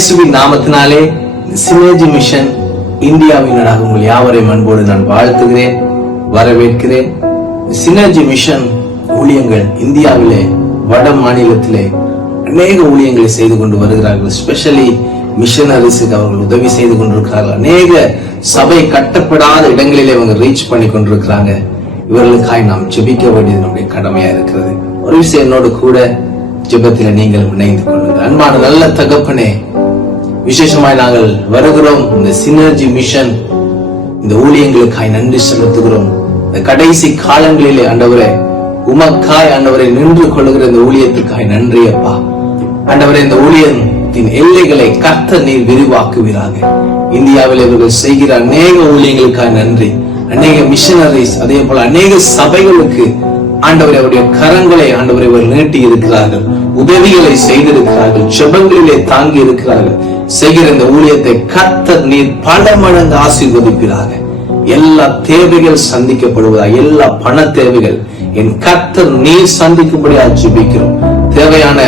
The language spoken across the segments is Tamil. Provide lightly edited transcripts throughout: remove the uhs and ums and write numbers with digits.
இயேசுவின் நாமத்தினாலே சினர்ஜி மிஷன் இந்தியாவினராக உங்கள் யாவரையும் அன்போடு நான் வாழ்த்துகிறேன், வரவேற்கிறேன். சினர்ஜி மிஷன் ஊழியங்கள் இந்தியாவிலே வட மாநிலத்திலே அநேக ஊழியங்களை செய்து கொண்டு வருகிறார்கள். ஸ்பெஷலி மிஷனரிஸுக்கு அவர்கள் உதவி செய்து கொண்டிருக்கிறார்கள். அநேக சபை கட்டப்படாத இடங்களிலே அவங்க ரீச் பண்ணி கொண்டிருக்கிறாங்க. இவர்களுக்காய் நாம் ஜெபிக்க வேண்டியது நம்முடைய கடமையா இருக்கிறது. ஒரு விஷயம் என்னோடு கூட ஜெபத்தில நீங்கள் இணைந்து கொள்ளுங்கள். அன்பான நல்ல தகப்பனே, விசேஷமாய் நாங்கள் வருகிறோம். இந்த சினர்ஜி மிஷன் இந்த ஊழியங்களுக்காய் நன்றி செலுத்துகிறோம். இந்த கடைசி காலங்களிலே ஆண்டவரே, உமக்காய் ஆண்டவரை நின்று கொள்ளுகிற இந்த ஊழியத்துக்காய் நன்றி அப்பா. ஆண்டவரே, இந்த ஊழியத்தின் எல்லைகளை கர்த்தர் நீர் விரிவாக்குவீராக. இந்தியாவில் இவர்கள் செய்கிற அநேக ஊழியங்களுக்காய் நன்றி. அநேக மிஷனரிஸ், அதே போல அநேக சபைகளுக்கு ஆண்டவரை அவருடைய கரங்களை ஆண்டவரை அவர் நீட்டி இருக்கிறார்கள், உதவிகளை செய்திருக்கிறார்கள், ஜெபங்களிலே தாங்கி இருக்கிறார்கள். செய்கிற இந்த ஊழியத்தை கர்த்தர் நீர் பல மடங்கு ஆசீர்வதிப்பீராக. எல்லா தேவைகள் சந்திக்கப்படுவதாக, எல்லா பண தேவைகள் என் கர்த்தர் நீர் சந்திக்கும்படியா ஜெபிக்கிறோம். தேவையான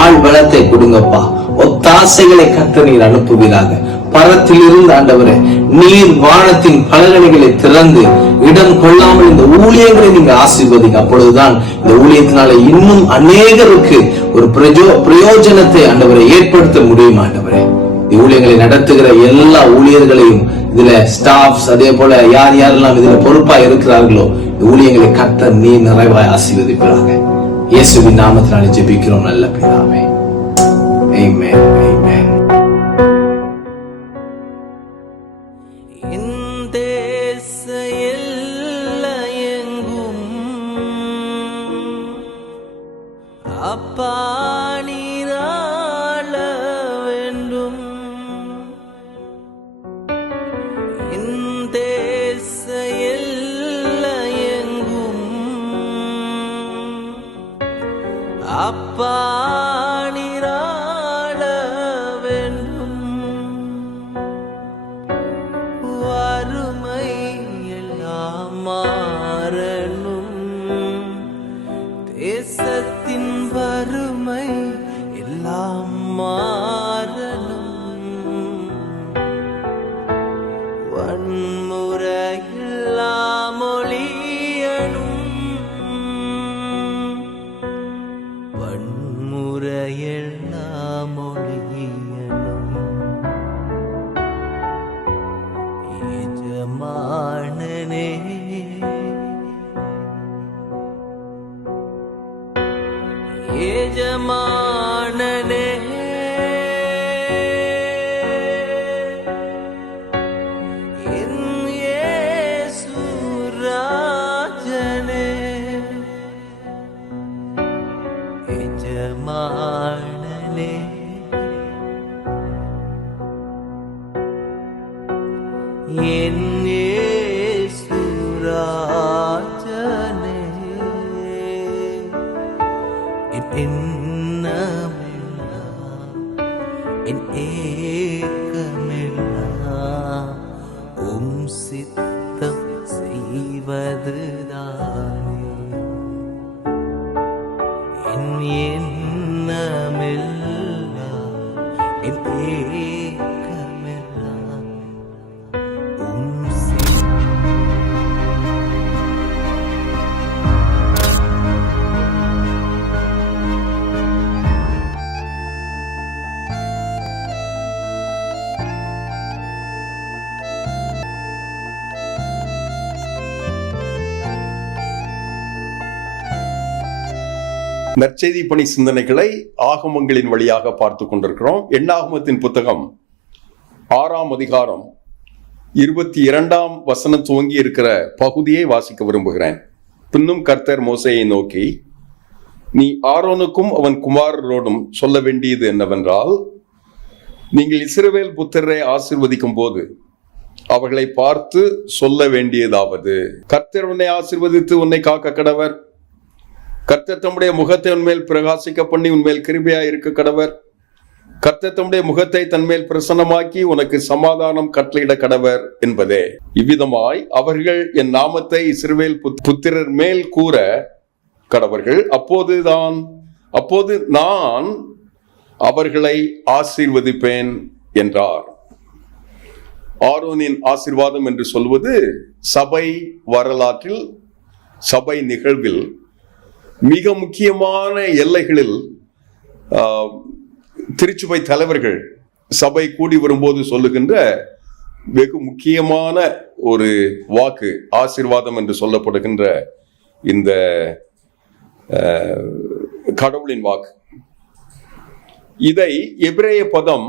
ஆள் பலத்தை கொடுங்கப்பா. ஒத்தாசைகளை கர்த்தர் நீர் அனுப்புவீராக. பரத்தில் இருந்து ஆண்டவரே நீர் வானத்தின் பலகணிகளை திறந்து இடம் கொள்ளாமல் இந்த ஊழியங்களை நீங்க ஆசீர்வதிங்க. அப்பொழுதுதான் இந்த ஊழியத்தினால இன்னும் அநேகருக்கு ஒரு பிரயோஜனத்தை ஆண்டவரை ஏற்படுத்த முடியும். ஆண்டவரே, இந்த ஊழியங்களை நடத்துகிற எல்லா ஊழியர்களையும், இதுல ஸ்டாஃப்ஸ், அதே போல யார் யாரெல்லாம் இதுல பொறுப்பா இருக்கிறார்களோ, இந்த ஊழியங்களை கர்த்தர் நீர் நிறைவாய் ஆசீர்வதிப்பாங்க. இயேசுவின் நாமத்தினாலே ஜெபிக்கிறோம் நல்ல பிதாவே. ஆமென், ஆமென். அப்பா நீராள வேண்டும், இந்த எல்லையெங்கும் அப்பா நீராள வேண்டும். வறுமை எல்லாம் மாறணும், தேசத்தின் வறுமை எல்லாம் மாறணும், வன்முறையெல்லாம் ஒழியணும், வன்முறையெல்லாம் ஒழியணும். எஜமானனே எஜமானனே, என் இயேசு ராஜனே, எஜமானனே, என் இயேசு ராஜனே, எண்ணமெல்லாம் என் ஏக்கமெல்லாம் உம் சித்தம் செய்வதுதானே. என் எண்ணமெல்லாம் என் ஏக்கமெல்லாம் உம் நற்செய்தி பணி சிந்தனைகளை ஆகமங்களின் வழியாக பார்த்து கொண்டிருக்கிறோம். எண்ணாகமத்தின் புத்தகம் 6ஆம் அதிகாரம் 22ஆம் வசனம் துவங்கி இருக்கிற பகுதியை வாசிக்க விரும்புகிறேன். பின்னும் கர்த்தர் மோசேயை நோக்கி, நீ ஆரோனுக்கும் அவன் குமாரரோடும் சொல்ல வேண்டியது என்னவென்றால், நீங்கள் இஸ்ரவேல் புத்திரரை ஆசீர்வதிக்கும் போது அவர்களை பார்த்து சொல்ல வேண்டியதாவது, கர்த்தர் உன்னை ஆசீர்வதித்து உன்னை காக்க கடவர், கர்த்தர் தம்முடைய முகத்தை உன்மேல் பிரகாசிக்க பண்ணி உன்மேல் கிருபையா இருக்க கடவர், கர்த்தர் தம்முடைய முகத்தை தன்மேல் பிரசன்னமாக்கி உனக்கு சமாதானம் கட்டளையிட கடவர் என்பதே. இவ்விதமாய் அவர்கள் என் நாமத்தை இஸ்ரவேல் புத்திரர் மேல் கூற கடவர்கள். அப்போது நான் அவர்களை ஆசீர்வதிப்பேன் என்றார். ஆரோனின் ஆசீர்வாதம் என்று சொல்வது சபை வரலாற்றில், சபை நிகழ்வில் மிக முக்கியமான எல்லைகளில் திருச்சபை தலைவர்கள் சபை கூடி வரும்போது சொல்லுகின்ற வெகு முக்கியமான ஒரு வாக்கு, ஆசீர்வாதம் என்று சொல்லப்படுகின்ற இந்த கடவுளின் வாக்கு. இதை எபிரேய பதம்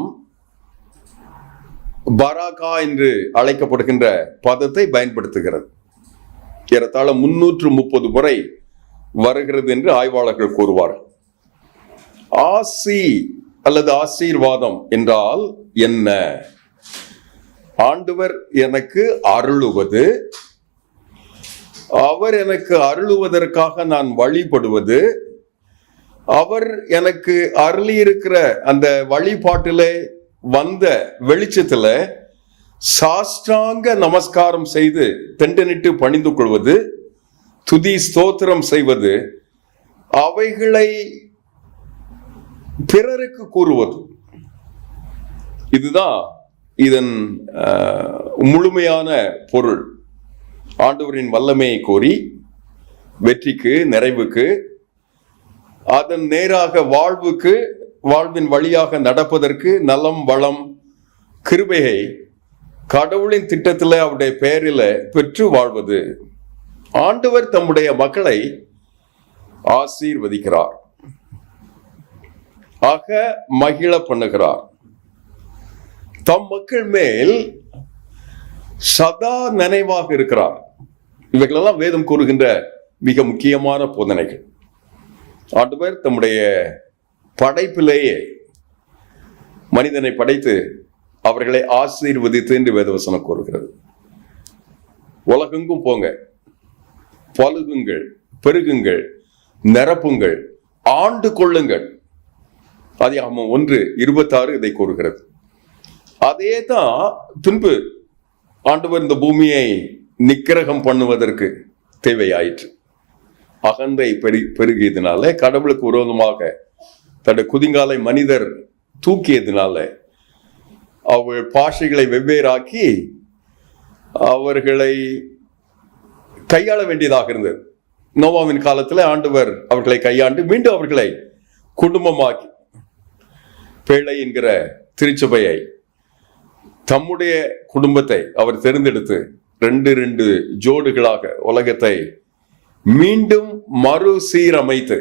பராகா என்று அழைக்கப்படுகின்ற பதத்தை பயன்படுத்துகிறது. ஏறத்தாழ 330 முறை வருகிறது என்று ஆய்வாளர்கள் கூறுவார்கள். ஆசி அல்லது ஆசீர்வாதம் என்றால் என்ன? ஆண்டவர் எனக்கு அருளுவது, அவர் எனக்கு அருளுவதற்காக நான் வழிபடுவது, அவர் எனக்கு அருளி இருக்கிற அந்த வழிபாட்டிலே வந்த வெளிச்சத்துல சாஷ்டாங்க நமஸ்காரம் செய்து தெண்டனிட்டு பணிந்து கொள்வது, துதி ஸ்தோத்திரம் செய்வது, அவைகளை பிறருக்கு கூறுவது. இதுதான் இதன் முழுமையான பொருள். ஆண்டவரின் வல்லமையை கோரி வெற்றிக்கு, நிறைவுக்கு, அதன் நேராக வாழ்வுக்கு, வாழ்வின் வழியாக நடப்பதற்கு நலம், வளம், கிருபையை கடவுளின் திட்டத்தில் அவருடைய பெயரில் பெற்று வாழ்வது. ஆண்டவர் தம்முடைய மக்களை ஆசீர்வதிக்கிறார், ஆக மகிழ பண்ணுகிறார். தம் மக்கள் மேல் சதா நினைவாக இருக்கிறார். இவைகளெல்லாம் வேதம் கூறுகின்ற மிக முக்கியமான போதனைகள். ஆண்டவர் தம்முடைய படைப்பிலேயே மனிதனை படைத்து அவர்களை ஆசீர்வதித்து என்று வேதவசனம் கூறுகிறது. உலகெங்கும் போங்க, பலுகுங்கள், பெருகுங்கள், நிரப்புங்கள், ஆண்டு கொள்ளுங்கள். ஆதியாகமம் 1:26 இதை கூறுகிறது. அதே தான் பின்பு ஆண்டவர் இந்த பூமியை நிக்கிரகம் பண்ணுவதற்கு தேவையாயிற்று. அகந்தை பெருகியதுனால, கடவுளுக்கு விரோதமாக தன்னுடைய குதிங்காலை மனிதர் தூக்கியதுனால, அவர்கள் பாஷைகளை வெவ்வேறாக்கி அவர்களை கையாள வேண்டியதாக இருந்தது. நோவாவின் காலத்தில் ஆண்டவர் அவர்களை கையாண்டு மீண்டும் அவர்களை குடும்பமாக்கி பேழை என்கிற திருச்சபையை, தம்முடைய குடும்பத்தை அவர் தேர்ந்தெடுத்து 2 ஜோடுகளாக உலகத்தை மீண்டும் மறுசீரமைத்து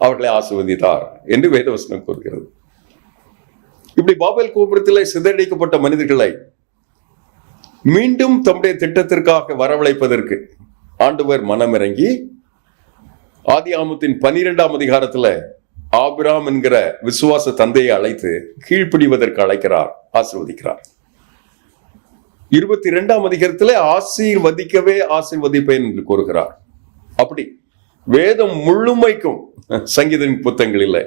அவர்களை ஆசீர்வதித்தார் என்று வேதவசனம் கூறுகிறது. இப்படி பாபேல் கோபுரத்தில் சிதறடிக்கப்பட்ட மனிதர்களை மீண்டும் தம்முடைய திட்டத்திற்காக வரவழைப்பதற்கு ஆண்டவர் மனமிறங்கி ஆதியாகமத்தின் 12ஆம் அதிகாரத்துல ஆபிராம் என்கிற விசுவாச தந்தையை அழைத்து கீழ்ப்படிவதற்கு அழைக்கிறார், ஆசீர்வதிக்கிறார். 22ஆம் அதிகாரத்திலே ஆசீர்வதிக்கவே ஆசீர்வதிப்பேன் என்று கூறுகிறார். அப்படி வேதம் முழுமைக்கும் சங்கீதத்தின் புத்தகங்களில்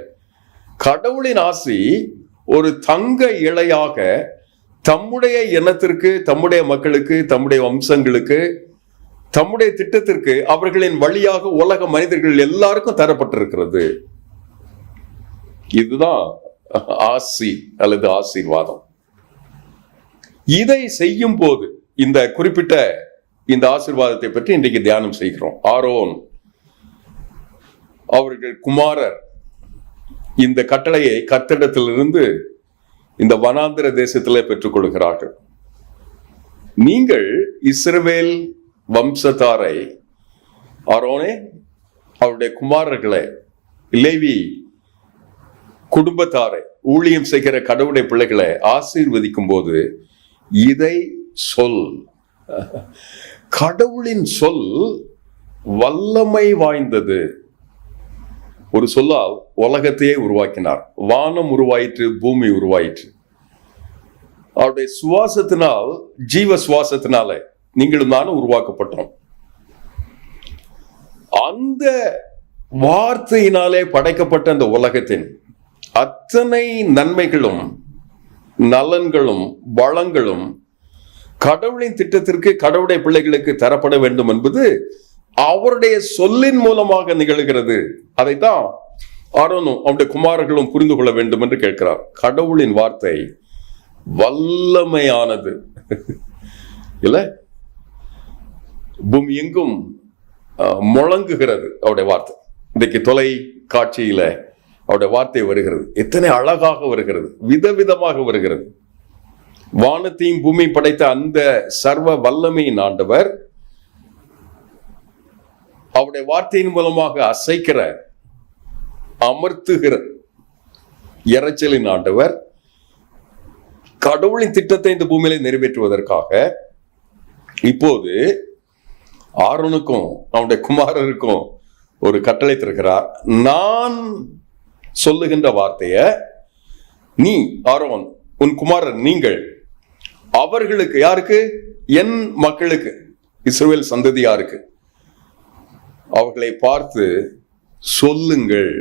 கடவுளின் ஆசி ஒரு தங்க இழையாக தம்முடைய எண்ணத்திற்கு, தம்முடைய மக்களுக்கு, தம்முடைய வம்சங்களுக்கு, தம்முடைய திட்டத்திற்கு அவர்களின் வழியாக உலக மனிதர்கள் எல்லாருக்கும் தரப்பட்டிருக்கிறது. இதுதான் ஆசி அல்லது ஆசீர்வாதம். இதை செய்யும் போது இந்த குறிப்பிட்ட இந்த ஆசீர்வாதத்தை பற்றி இன்றைக்கு தியானம் செய்கிறோம். ஆரோன் அவர்கள் குமாரர் இந்த கட்டளையை கர்த்தரிடத்திலிருந்து இந்த வனாந்திர தேசத்திலே பெற்றுக் கொள்கிறார்கள். நீங்கள் இஸ்ரவேல் வம்சத்தாரை, ஆரோனே, அவருடைய குமாரர்களை, லேவி குடும்பத்தாரை, ஊழியம் செய்கிற கடவுளுடைய பிள்ளைகளை ஆசீர்வதிக்கும் போது இதை சொல். கடவுளின் சொல் வல்லமை வாய்ந்தது. ஒரு சொல்லால் உலகத்தையே உருவாக்கினார். வானம் உருவாயிற்று, பூமி உருவாயிற்று. அவருடைய சுவாசத்தினால், ஜீவ சுவாசத்தினால நீங்களும் நானும் உருவாக்கப்பட்டோம். அந்த வார்த்தையினாலே படைக்கப்பட்ட அந்த உலகத்தின் அத்தனை நன்மைகளும் நலன்களும் வளங்களும் கடவுளின் திட்டத்திற்கு, கடவுளுடைய பிள்ளைகளுக்கு தரப்பட வேண்டும் என்பது அவருடைய சொல்லின் மூலமாக நிகழ்கிறது. அதைத்தான் ஆரோனும் அவருடைய குமாரர்களும் புரிந்து கொள்ள வேண்டும் என்று கேட்கிறார். கடவுளின் வார்த்தை வல்லமையானது இல்ல, பூமி எங்கும் முழங்குகிறது அவருடைய வார்த்தை. இன்றைக்கு தொலைக்காட்சியில அவருடைய வார்த்தை வருகிறது, எத்தனை அழகாக வருகிறது, விதவிதமாக வருகிறது. வானத்தையும் பூமி படைத்த அந்த சர்வ வல்லமையின் ஆண்டவர் அவருடைய வார்த்தையின் மூலமாக அசைக்கிற, அமர்த்துகிற இறைச்சலின் ஆண்டவர் கடவுளின் திட்டத்தை இந்த பூமியில நிறைவேற்றுவதற்காக இப்போது ஆரோனுக்கும் அவனுடைய குமாரருக்கும் ஒரு கட்டளை தருகிறார். நான் சொல்லுகின்ற வார்த்தைய நீ ஆரோன், உன் குமாரர், நீங்கள் அவர்களுக்கு, யாருக்கு? என் மக்களுக்கு, இஸ்ரவேல் சந்ததியாருக்கு அவர்களை பார்த்து சொல்லுங்கள்.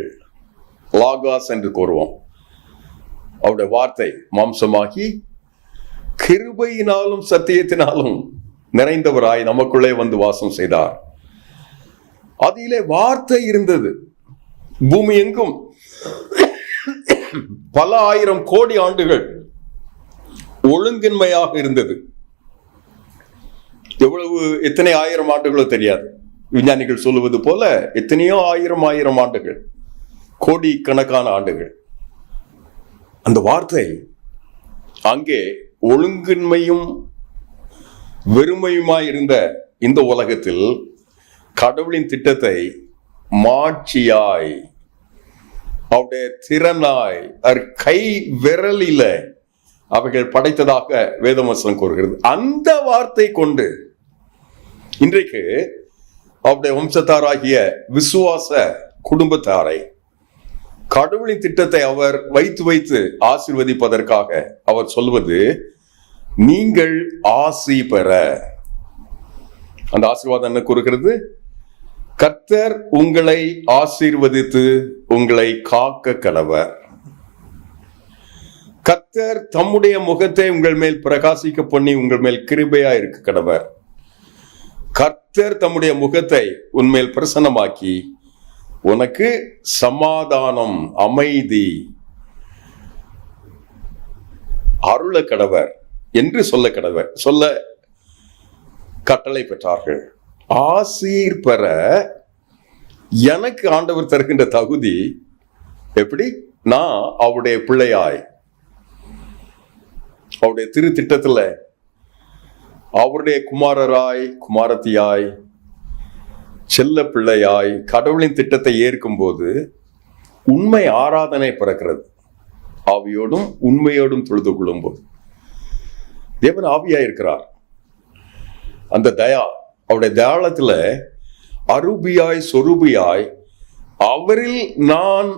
லாகாஸ் என்று கூறுவோம். அவருடைய வார்த்தை மாம்சமாகி கிருபையினாலும் சத்தியத்தினாலும் நிறைந்தவராய் நமக்குள்ளே வந்து வாசம் செய்தார். அதிலே வார்த்தை இருந்தது. பூமி எங்கும் பல ஆயிரம் கோடி ஆண்டுகள் ஒழுங்கின்மையாக இருந்தது. எவ்வளவு, எத்தனை ஆயிரம் ஆண்டுகளோ தெரியாது. விஞ்ஞானிகள் சொல்லுவது போல எத்தனையோ ஆயிரம் ஆண்டுகள், கோடி கணக்கான ஆண்டுகள். அந்த வார்த்தை அங்கே ஒழுங்கின்மையும் வெறுமையுமாய் இருந்த இந்த உலகத்தில் கடவுளின் திட்டத்தை மாட்சியாய், அவருடைய திறனாய், கை விரலில அவைகள் படைத்ததாக வேதவசனம் கூறுகிறது. அந்த வார்த்தை கொண்டு இன்றைக்கு அவருடைய வம்சத்தாராகிய விசுவாச குடும்பத்தாரை கடவுளின் திட்டத்தை அவர் வைத்து ஆசீர்வதிப்பதற்காக அவர் சொல்வது, நீங்கள் ஆசி பெற. அந்த ஆசீர்வாதம் என்ன கூறுகிறது? கர்த்தர் உங்களை ஆசீர்வதித்து உங்களை காக்க கடவர். கர்த்தர் தம்முடைய முகத்தை உங்கள் மேல் பிரகாசிக்க பண்ணி உங்கள் மேல் கிருபையா இருக்க கடவர். கர்த்தர் தம்முடைய முகத்தை உன்மேல் பிரசன்னமாக்கி உனக்கு சமாதானம், அமைதி அருள கடவர் என்று சொல்ல கட்டளை பெற்றார்கள். ஆசீர் பெற எனக்கு ஆண்டவர் தருகின்ற தகுதி எப்படி? நான் அவருடைய பிள்ளையாய், அவருடைய திரு திட்டத்துல அவருடைய குமாரராய், குமாரத்தியாய், செல்ல பிள்ளையாய் கடவுளின் திட்டத்தை ஏற்கும் போது உண்மை ஆராதனை பிறக்கிறது. ஆவியோடும் உண்மையோடும் தொழுது கொள்ளும் போது தேவன் ஆவியாய் இருக்கிறார். அந்த தயா, அவருடைய தயாளத்துல அரூபியாய் சொரூபியாய் அவரில் நான்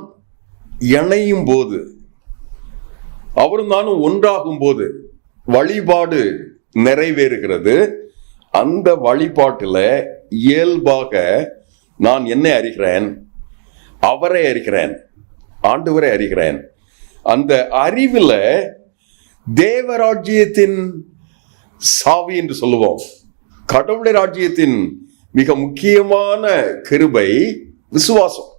இணையும் போது, அவரும் நானும் ஒன்றாகும் போது வழிபாடு நிறைவேறுகிறது. அந்த வழிபாட்டுல இயல்பாக நான் என்ன அறிகிறேன்? அவரை அறிகிறேன், ஆண்டவரை அறிகிறேன். அந்த அறிவுல தேவராஜ்யத்தின் சாவி என்று சொல்லுவோம். கடவுளை ராஜ்யத்தின் மிக முக்கியமான கிருபை விசுவாசம்.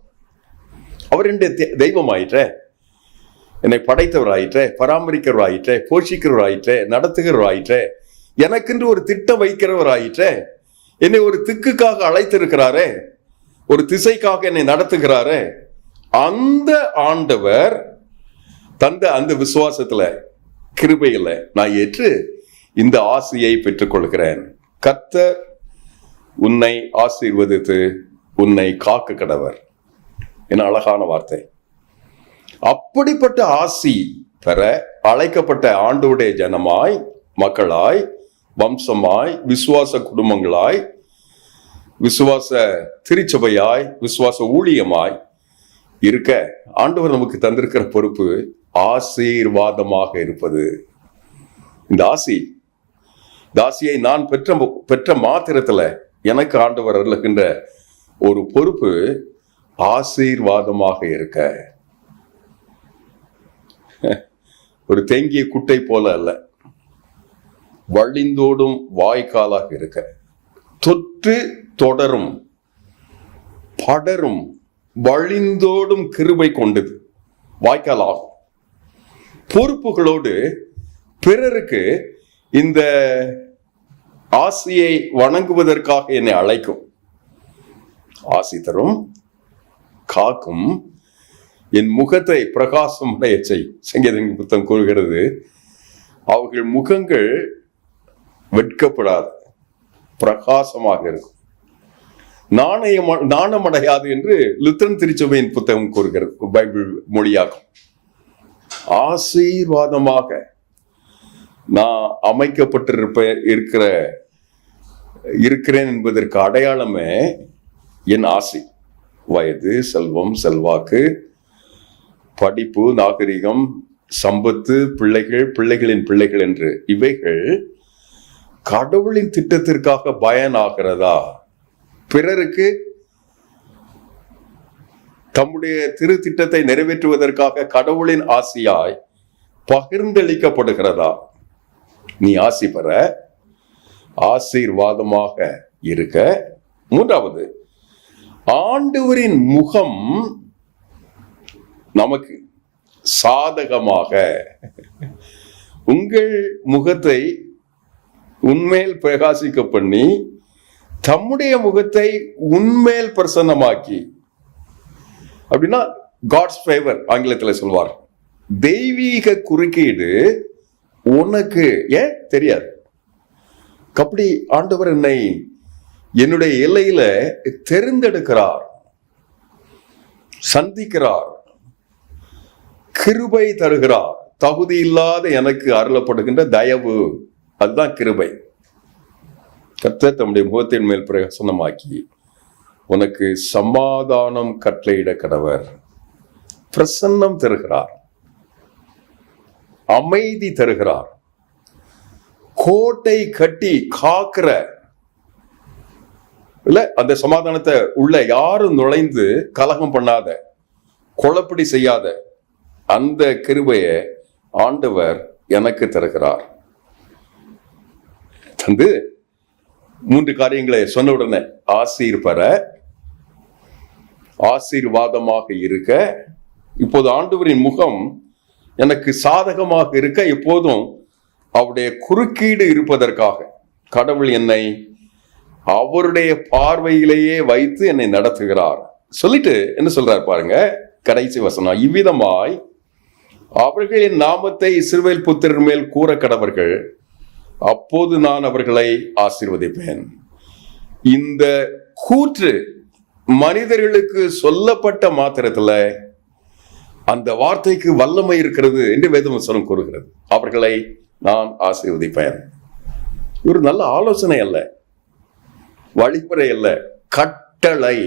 அவர் என்னுடைய தெய்வம் ஆயிற்ற, என்னை படைத்தவர் ஆயிற்ற, பராமரிக்கிறவர் ஆயிற்ற, போஷிக்கிறவர் ஆயிற்ற, நடத்துகிறவர் ஆயிற்ற, எனக்கென்று ஒரு திட்டம் வைக்கிறவர் ஆயிற்ற, என்னை ஒரு திக்குக்காக அழைத்திருக்கிறாரே, ஒரு திசைக்காக என்னை நடத்துகிறாரே. அந்த ஆண்டவர் தந்த அந்த விசுவாசத்துல, கிருபையில நான் ஏற்று இந்த ஆசையை பெற்றுக் கொள்கிறேன். கர்த்தர் உன்னை ஆசீர்வதித்து உன்னை காக்க கடவர். என்ன அழகான வார்த்தை! அப்படிப்பட்ட ஆசி பெற அழைக்கப்பட்ட ஆண்டவருடைய ஜனமாய், மக்களாய், வம்சமாய், விசுவாச குடும்பங்களாய், விசுவாச திருச்சபையாய், விசுவாச ஊழியமாய் இருக்க ஆண்டவர் நமக்கு தந்திருக்கிற பொறுப்பு ஆசீர்வாதமாக இருப்பது. இந்த ஆசியை நான் பெற்ற மாத்திரத்துல எனக்கு ஆண்டவர் அருளுகின்ற ஒரு பொறுப்பு ஆசீர்வாதமாக இருக்க. ஒரு தேங்கிய குட்டை போல அல்ல, வழிந்தோடும் வாய்க்காலாக இருக்க, தொற்று தொடரும், படரும் வழிந்தோடும் கிருபை கொண்டது, வாய்க்கால் ஆகும். பொறுப்புகளோடு பிறருக்கு இந்த ஆசியை வணங்குவதற்காக என்னை அழைக்கும். ஆசி தரும், காக்கும், என் முகத்தை பிரகாசம் அடைய செய். சங்கீதம் புத்தகம் கூறுகிறது, அவர்கள் முகங்கள் வெட்கப்படாது, பிரகாசமாக இருக்கும், நாணமடையாது என்று லுத்தரன் திருச்சபையின் புத்தகம் கூறுகிறது, பைபிள் மொழியாகும். ஆசீர்வாதமாக நான் இருக்கிறேன் என்பதற்கு அடையாளமே என் ஆசை. வயது, செல்வம், செல்வாக்கு, படிப்பு, நாகரிகம், சம்பத்து, பிள்ளைகள், பிள்ளைகளின் பிள்ளைகள் என்று இவைகள் கடவுளின் திட்டத்திற்காக பயனாகிறதா? பிறருக்கு தம்முடைய திரு திட்டத்தை நிறைவேற்றுவதற்காக கடவுளின் ஆசியாய் பகிர்ந்தளிக்கப்படுகிறதா? நீ ஆசி பெற, ஆசீர்வாதமாக இருக்க. மூன்றாவது, ஆண்டவரின் முகம் நமக்கு சாதகமாக, உங்கள் முகத்தை உன்மேல் பிரகாசிக்க பண்ணி தம்முடைய முகத்தை உன்மேல் பிரசன்னமாக்கி, அப்படின்னா காட்ஸ் ஃபேவர் ஆங்கிலத்தில் சொல்வார். தெய்வீக குறுக்கீடு உனக்கு ஏன் தெரியாது. அப்படி ஆண்டவர் என்னுடைய எல்லையில தெரிந்தெடுக்கிறார், சந்திக்கிறார், கிருபை தருகிறார். தகுதி இல்லாத எனக்கு அருளப்படுகின்ற தயவு, அதுதான் கிருபை. கர்த்தர் தம்முடைய முகத்தின் மேல் பிரசன்னமாக்கி உனக்கு சமாதானம் கட்டளையிட கடவர். பிரசன்னம் தருகிறார், அமைதி தருகிறார், கோட்டை கட்டி காக்கிற இல்ல, அந்த சமாதானத்தை உள்ள யாரும் நுழைந்து கலகம் பண்ணாத, குழப்படி செய்யாத அந்த கிருபையை ஆண்டவர் எனக்கு தருகிறார். தந்து 3 காரியங்களை சொன்ன உடனே பெற, ஆசீர்வாதமாக இருக்க, இப்போது ஆண்டவரின் முகம் எனக்கு சாதகமாக இருக்க, எப்போதும் அவருடைய குறுக்கீடு இருப்பதற்காக கடவுள் என்னை அவருடைய பார்வையிலேயே வைத்து என்னை நடத்துகிறார். சொல்லிட்டு என்ன சொல்றார் பாருங்க, கடைசி வசனம், இவ்விதமாய் அவர்களின் நாமத்தை இஸ்ரவேல் புத்திரர் மேல் கூற கடவர்கள், அப்போது நான் அவர்களை ஆசீர்வதிப்பேன். இந்த கூற்று மனிதர்களுக்கு சொல்லப்பட்ட மாத்திரத்துல அந்த வார்த்தைக்கு வல்லமை இருக்கிறது என்று வேதவசனம் கூறுகிறது. அவர்களை நான் ஆசீர்வதிப்பேன். ஒரு நல்ல ஆலோசனை அல்ல, வழிமுறை அல்ல, கட்டளை.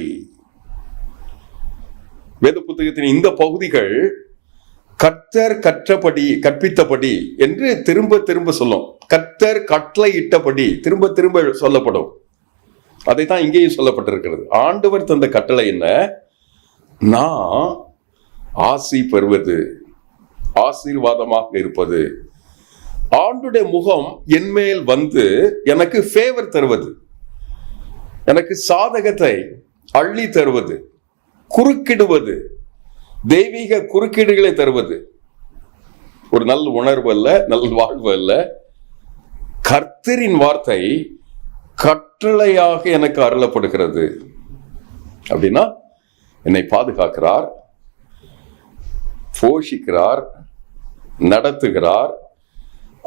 வேத புத்தகத்தின் இந்த பகுதிகள் கர்த்தர் கற்பித்தபடி என்று திரும்ப திரும்ப சொல்லும். கர்த்தர் கட்டளை இட்டபடி திரும்ப திரும்ப சொல்லப்படும். அதைத்தான் இங்கேயும் சொல்லப்பட்டிருக்கிறது. ஆண்டவர் தந்த கட்டளை என்ன? நான் ஆசி பெறுவது, ஆசீர்வாதமாக இருப்பது, ஆண்டுடைய முகம் என் மேல் வந்து எனக்கு ஃபேவர் தருவது, எனக்கு சாதகத்தை அள்ளி தருவது, குறுக்கிடுவது, தெய்வீக குறுக்கீடுகளை தருவது. ஒரு நல்ல உணர்வு அல்ல, நல்ல வாழ்வு அல்ல. கர்த்தரின் வார்த்தை கட்டளையாக எனக்கு அருளப்படுகிறது. அப்படின்னா என்னை பாதுகாக்கிறார், போஷிக்கிறார், நடத்துகிறார்,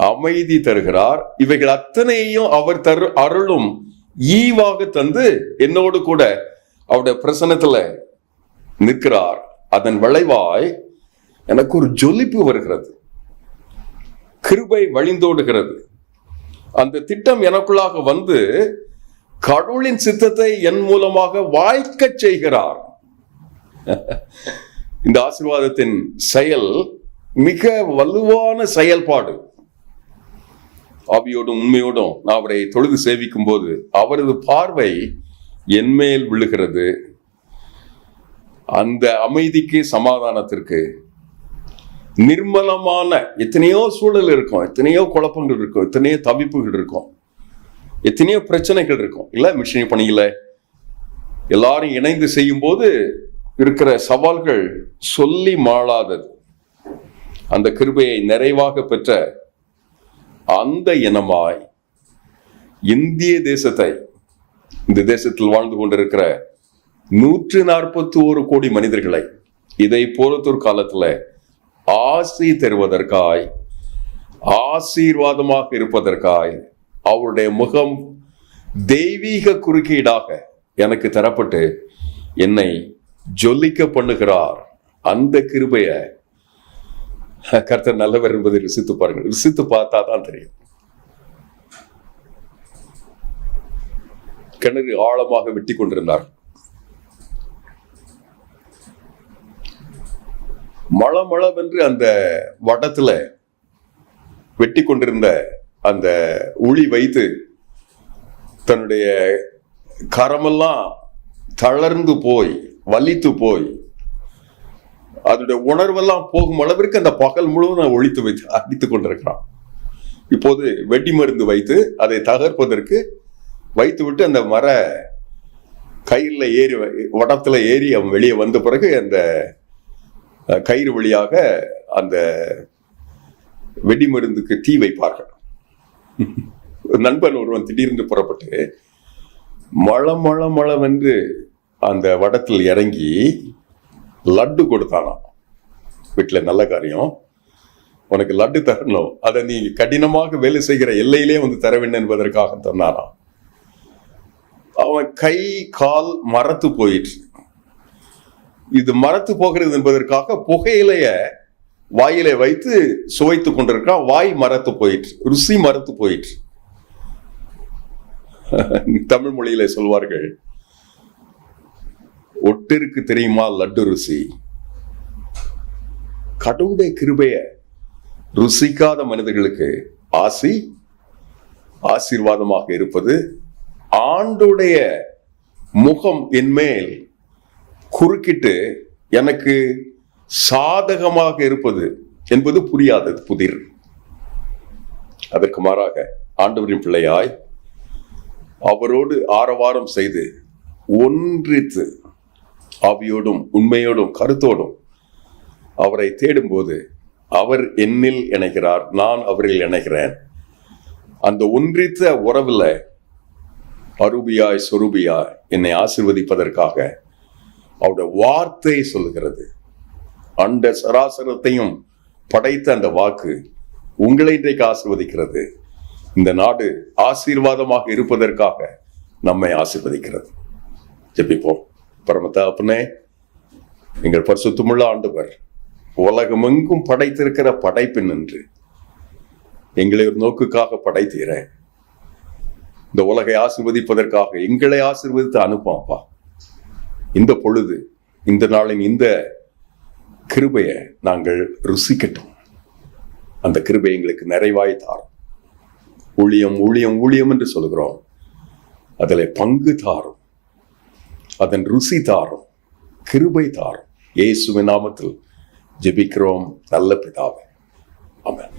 அமைதி தருகிறார். இவைகள் அத்தனையும் அவர் அருளும் ஈவாக தந்து என்னோடு கூட அவருடைய பிரசன்னத்துல நிற்கிறார். அதன் விளைவாய் எனக்கு ஒரு ஜொலிப்பு வருகிறது, கிருபை வழிந்தோடுகிறது. அந்த திட்டம் எனக்குள்ளாக வந்து கடவுளின் சித்தத்தை என் மூலமாக வாய்க்க செய்கிறார். இந்த ஆசீர்வாதத்தின் செயல் மிக வலுவான செயல்பாடு. ஆவியோடும் உண்மையோடும் நான் அவரை தொழுது சேவிக்கும் போது அவரது பார்வை என்மேல் விழுகிறது. அந்த அமைதிக்கு, சமாதானத்திற்கு, நிர்மலமான எத்தனையோ சூழல் இருக்கும், எத்தனையோ குழப்பங்கள் இருக்கும், எத்தனையோ தவிப்புகள் இருக்கும், எத்தனையோ பிரச்சனைகள் இருக்கும் இல்ல. மிஷினரி பணியில எல்லாரும் இணைந்து செய்யும் போது இருக்கிற சவால்கள் சொல்லி மாளாதது. அந்த கிருபையை நிறைவாக பெற்ற அந்த இனமாய் இந்திய தேசத்தை, இந்த தேசத்தில் வாழ்ந்து கொண்டிருக்கிற 141 கோடி மனிதர்களை இதை போலத்தொரு காலத்துல ஆசி தருவதற்காய், ஆசீர்வாதமாக இருப்பதற்காய் அவருடைய முகம் தெய்வீக குறுக்கீடாக எனக்கு தரப்பட்டு என்னை ஜொலிக்க பண்ணுகிறார். அந்த கிருபைய கர்த்தர் நல்லவர் என்பதை ருசித்து பாருங்கள். ருசித்து பார்த்தா தான் தெரியும். கிணறு ஆழமாக வெட்டி கொண்டிருந்தார். மளமளவென்று அந்த வடத்துல வெட்டி கொண்டிருந்த அந்த உளி வைத்து தன்னுடைய கரமெல்லாம் தளர்ந்து போய் வலித்து போய் அதனுடைய உணர்வெல்லாம் போகும் அளவிற்கு அந்த பகல் முழுவதும் ஒழித்து வைத்து அடித்துக் கொண்டிருக்கிறான். இப்போது வெடி மருந்து வைத்து அதை தகர்ப்பதற்கு வைத்துவிட்டு அந்த மர கயிறுல ஏறி, வடத்துல ஏறி அவன் வெளியே வந்த பிறகு அந்த கயிறு வழியாக அந்த வெடி மருந்துக்கு தீ வைப்பார்கள். நண்பன் ஒருவன் திடீர்னு புறப்பட்டு மளவென்று அந்த வடத்தில் இறங்கி லட்டு கொடுத்தானாம். வீட்டுல நல்ல காரியம், உனக்கு லட்டு தரணும், அதை நீ கடினமாக வேலை செய்கிற எல்லையிலே வந்து தர வேண்டும் என்பதற்காக தந்தானாம். அவன் கை கால் மரத்து போயிற்று. இது மரத்து போகிறது என்பதற்காக புகையிலைய வாயில வைத்து சுவைத்து கொண்டிருக்கான். வாய் மரத்து போயிற்று, ருசி மரத்து போயிற்று. தமிழ் மொழியில சொல்வார்கள், ஒட்டிற்கு தெரியுமா லட்டு ருசி. கடவுளுடைய கிருபைய ருசிக்காத மனிதர்களுக்கு ஆசீர்வாதமாக இருப்பது, ஆண்டுடைய முகம் என்மேல் குறுக்கிட்டு எனக்கு சாதகமாக இருப்பது என்பது புரியாதது, புதிர். அதற்கு மாறாக ஆண்டவரின் பிள்ளையாய் அவரோடு ஆரவாரம் செய்து ஒன்றித்து ஆவியோடும் உண்மையோடும் கருத்தோடும் அவரை தேடும்போது அவர் என்னில் இணைகிறார், நான் அவரில் இணைகிறேன். அந்த ஒன்றித்த உறவுல அரூபியாய் சொரூபியாய் என்னை ஆசீர்வதிப்பதற்காக அவருடைய வார்த்தை சொல்லுகிறது. அண்ட சராசரத்தையும் படைத்த அந்த வாக்கு உங்களை இன்றைக்கு ஆசீர்வதிக்கிறது. இந்த நாடு ஆசீர்வாதமாக இருப்பதற்காக நம்மை ஆசீர்வதிக்கிறது. ஜெபிப்போம். பரமதகப்பனே, எங்கள் பரிசுத்தமுள்ள ஆண்டவர், உலகமெங்கும் படைத்திருக்கிற படைப்பின் என்று எங்களை ஒரு நோக்குக்காக படைத்தீரேன். இந்த உலகை ஆசீர்வதிப்பதற்காக எங்களை ஆசீர்வதித்து அனுப்பாப்பா. இந்த பொழுது, இந்த நாளின் இந்த கிருபையை நாங்கள் ருசிக்கட்டும். அந்த கிருபை எங்களுக்கு நிறைவாய் தாரும். ஊழியம் ஊழியம் ஊழியம் என்று சொல்கிறோம், அதில் பங்கு தாரும், அதன் ருசி தாரும், கிருபை தாரும். இயேசுவின் நாமத்தில் ஜெபிக்கிறோம் நல்ல பிதாவே, ஆமென்.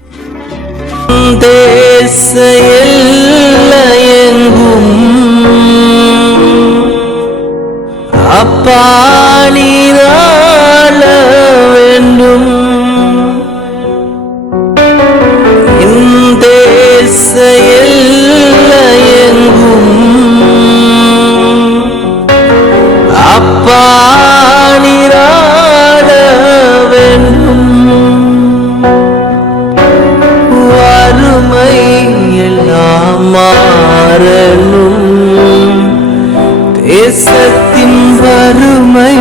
அப்பா நீராள வேண்டும், இந்த எல்லையெங்கும் அப்பா நீராள வேண்டும். வறுமை எல்லாம் மாறணும், தேசத்தின் வறுமை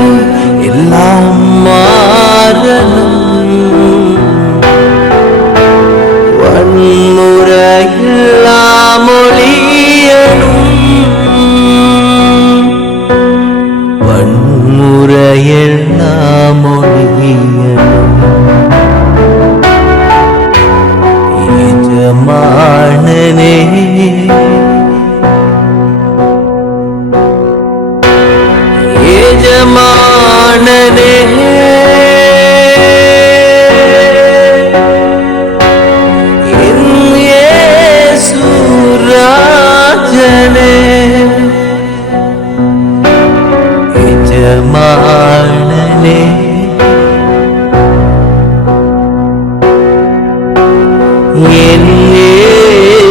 என் இயேசுராஜனே,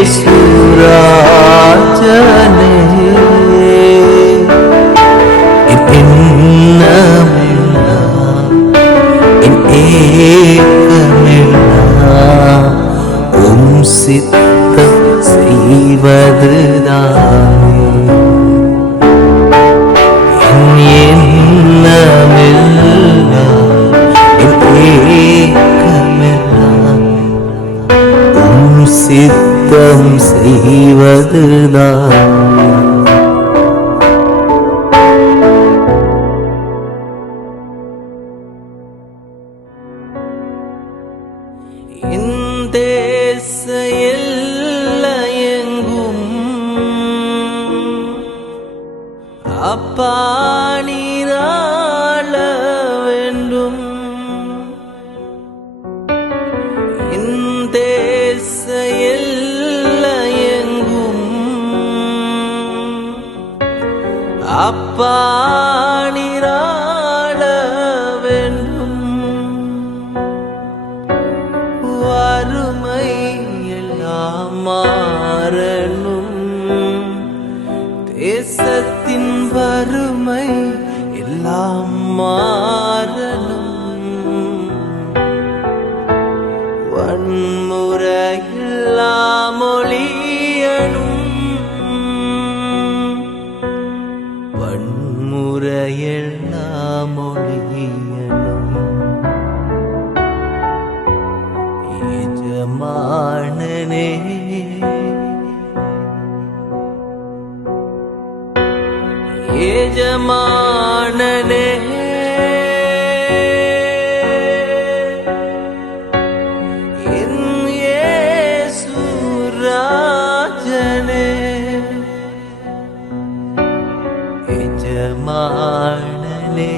என் எண்ணமெல்லாம், என் ஏக்கமெல்லாம் உம் சித்தம் செய்வதுதானே. என் எண்ணமெல்லாம், என் ஏக்கமெல்லாம் உம் சித்தம் செய்வதுதானே. என் தேச எல்லையெங்கும் அப்பா நீராள வேண்டும். என் தேச எல்லையெங்கும் அப்பா நீராள வேண்டும். வறுமை எல்லாம் மாறணும், தேசத்தின் வறுமை எல்லாம் மாறணும். வன்முறையெல்லாம் ஒழியணும், வன்முறையெல்லாம் ஒழியணும். எஜமானனே, எஜமானனே, என் இயேசுராஜனே, எஜமானனே.